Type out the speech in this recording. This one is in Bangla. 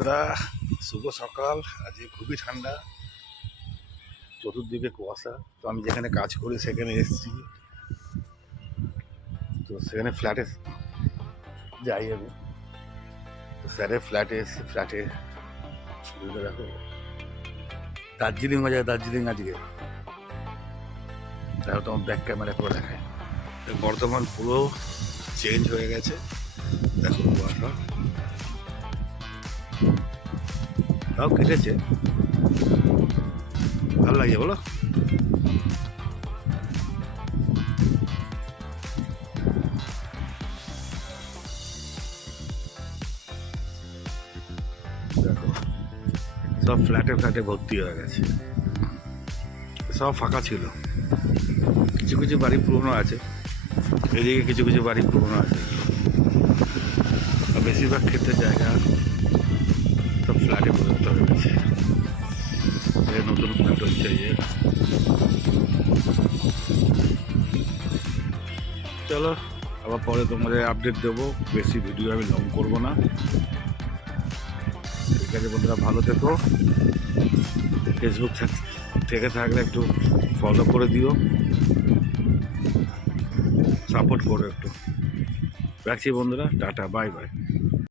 বন্ধুরা, শুভ সকাল। আজকে খুবই ঠান্ডা, চতুর্দিকে কুয়াশা। তো আমি যেখানে কাজ করি সেখানে এসেছি। তো সেখানে ফ্ল্যাটে যাই আমি। তো স্যারের ফ্ল্যাটে এসেছি। ফ্ল্যাটে দেখো দার্জিলিং বাজার, দার্জিলিং আজকে তাহলে তোমার ব্যাক ক্যামেরা করে দেখায়। বর্ধমান পুরো চেঞ্জ হয়ে গেছে, দেখো কুয়াশা তাও কেটেছে। ভালো লাগে বলো। দেখো সব ফ্ল্যাটে ফ্ল্যাটে ভর্তি হয়ে গেছে, সব ফাঁকা ছিল। কিছু কিছু বাড়ি পুরনো আছে, এদিকে কিছু কিছু বাড়ি পুরনো আছে, আর বেশিরভাগ ক্ষেত্রে জায়গা সব ফ্ল্যাটে পরিণত হয়ে গেছে। নতুন ফ্ল্যাট হচ্ছে। চলো আবার পরে তোমাদের আপডেট দেবো, বেশি ভিডিও আমি লং করবো না। ঠিক আছে বন্ধুরা, ভালো থেকো। ফেসবুক থেকে থাকলে একটু ফলো করে দিও, সাপোর্ট করো একটু। রাখছি বন্ধুরা, টাটা, বাই বাই।